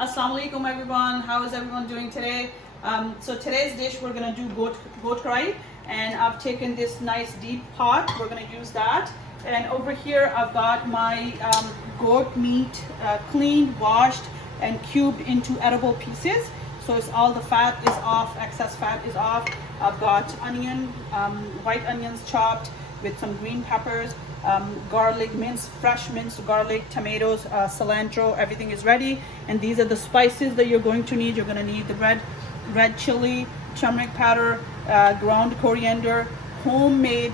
Assalamu alaikum everyone. How is everyone doing today? So today's dish we're gonna do goat curry, and I've taken this nice deep pot. We're gonna use that. And over here I've got my goat meat cleaned, washed, and cubed into edible pieces. So it's all the fat is off, excess fat is off. I've got onion, white onions chopped with some green peppers, garlic, fresh minced garlic, tomatoes, cilantro, everything is ready. And these are the spices that you're going to need. You're going to need the red chili, turmeric powder, ground coriander, homemade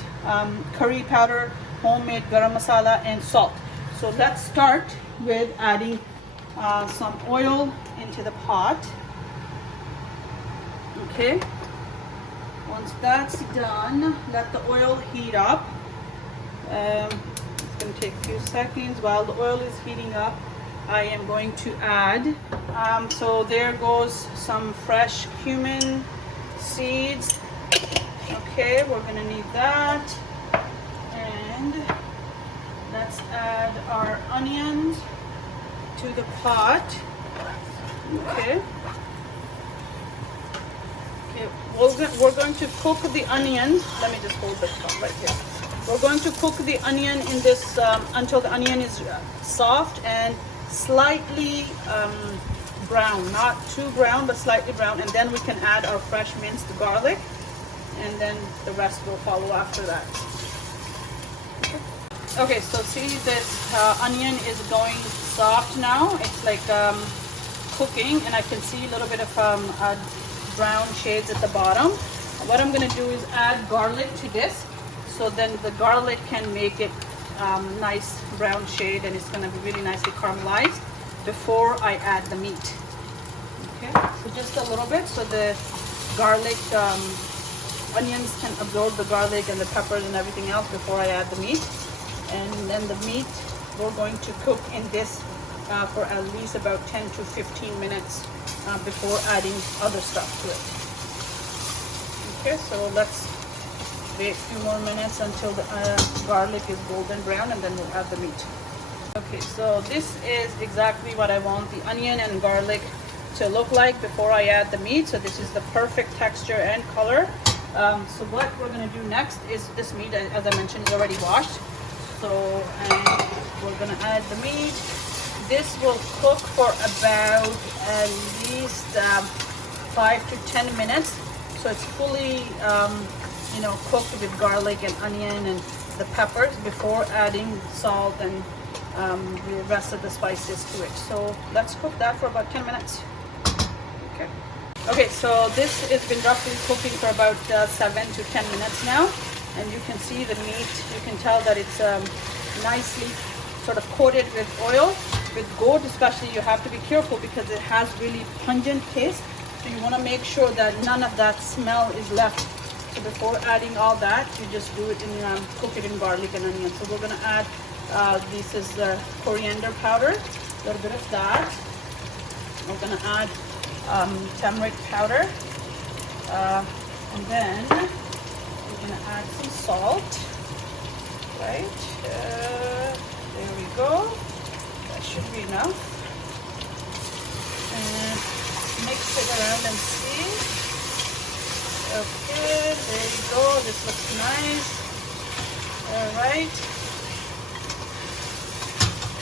curry powder, homemade garam masala, and salt. So let's start with adding some oil into the pot. Okay, once that's done, let the oil heat up. It's going to take a few seconds. While the oil is heating up, I am going to add, so there goes some fresh cumin seeds. Okay, we're going to need that. And let's add our onions to the pot. Okay. We're going to cook the onion. Let me just hold the pot right here. We're going to cook the onion in this until the onion is soft and slightly brown, not too brown, but slightly brown. And then we can add our fresh minced garlic, and then the rest will follow after that. Okay, so see this onion is going soft now. It's like cooking, and I can see a little bit of brown shades at the bottom. What I'm going to do is add garlic to this, so then the garlic can make it nice brown shade, and it's going to be really nicely caramelized before I add the meat. Okay, so just a little bit, so the garlic, onions can absorb the garlic and the peppers and everything else before I add the meat. And then the meat we're going to cook in this for at least about 10 to 15 minutes before adding other stuff to it. Okay, so let's wait a few more minutes until the garlic is golden brown, and then we'll add the meat. Okay, so this is exactly what I want the onion and garlic to look like before I add the meat. So this is the perfect texture and color. So what we're going to do next is this meat, as I mentioned, is already washed. So we're going to add the meat. This will cook for about at least 5 to 10 minutes. So it's fully, cooked with garlic and onion and the peppers before adding salt and the rest of the spices to it. So let's cook that for about 10 minutes. Okay. Okay, so this has been roughly cooking for about 7 to 10 minutes now. And you can see the meat, you can tell that it's nicely sort of coated with oil. With goat especially, you have to be careful because it has really pungent taste. So you want to make sure that none of that smell is left. So before adding all that, you just do it in, cook it in garlic and onion. So we're going to add, this is the coriander powder, a little bit of that. We're going to add turmeric powder. And then we're going to add some salt. Right, there we go. That should be enough. And mix it around and see. Okay, there you go. This looks nice. All right.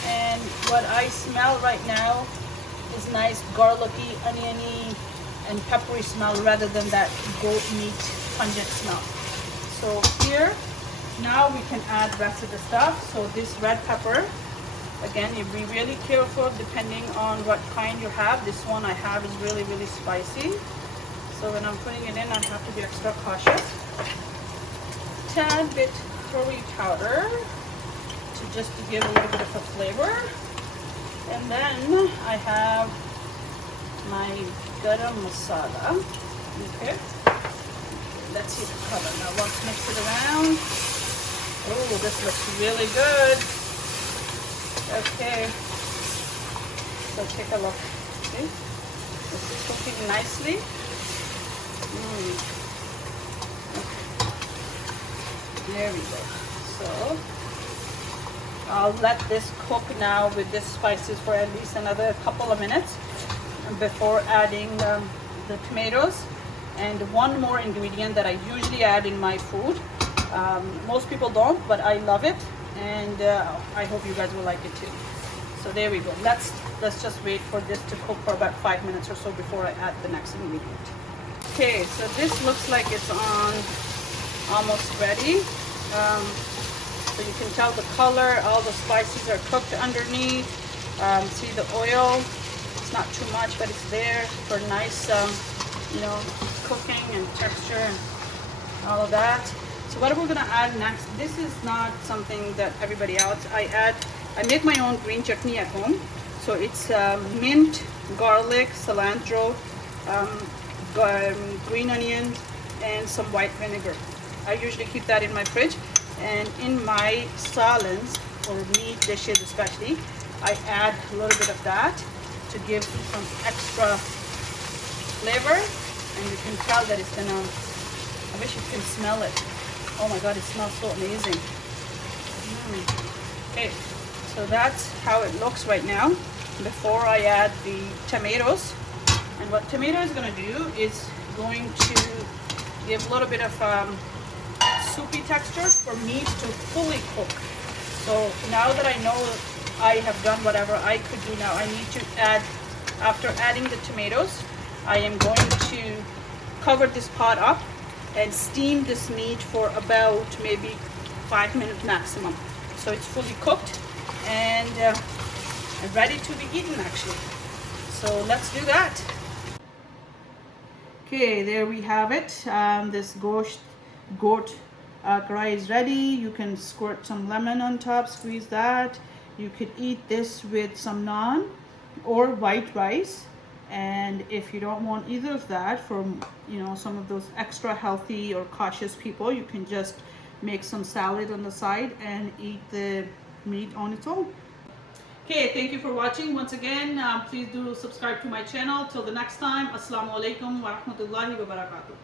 And what I smell right now is nice garlicky, oniony, and peppery smell rather than that goat meat pungent smell. So here, now we can add the rest of the stuff. So this red pepper, again, you be really careful depending on what kind you have. This one I have is really, really spicy. So when I'm putting it in, I have to be extra cautious. Tad bit curry powder just to give a little bit of a flavor. And then I have my garam masala. Okay. Let's see the color. Now let's mix it around. Oh, this looks really good. Okay. So take a look. See? This is cooking nicely. There we go. So I'll let this cook now with this spices for at least another couple of minutes. before adding the tomatoes. And one more ingredient that I usually add in my food. Most people don't, but I love it, and I hope you guys will like it too. So there we go. Let's just wait for this to cook for about 5 minutes or so before I add the next ingredient. Okay, so this looks like it's on almost ready. So you can tell the color, all the spices are cooked underneath. See the oil, it's not too much, but it's there for nice, cooking and texture and all of that. So what we're gonna add next, this is not something that everybody else, I make my own green chutney at home. So it's mint, garlic, cilantro, green onion, and some white vinegar. I usually keep that in my fridge. And in my salads or meat dishes especially, I add a little bit of that to give some extra flavor. And you can tell that it's gonna, I wish you can smell it. Oh my god, it smells so amazing. Okay, so that's how it looks right now before I add the tomatoes. And what tomato is gonna do is going to give a little bit of soupy texture for meat to fully cook. So now that I know I have done whatever I could do now, I need to add, after adding the tomatoes, I am going to cover this pot up and steam this meat for about maybe 5 minutes maximum. So it's fully cooked and ready to be eaten actually. So let's do that. Okay, there we have it. This goat karahi is ready. You can squirt some lemon on top, squeeze that. You could eat this with some naan or white rice. And if you don't want either of that, for some of those extra healthy or cautious people, you can just make some salad on the side and eat the meat on its own. Okay, thank you for watching once again. Please do subscribe to my channel. Till the next time, Assalamu alaikum wa rahmatullahi wa barakatuh.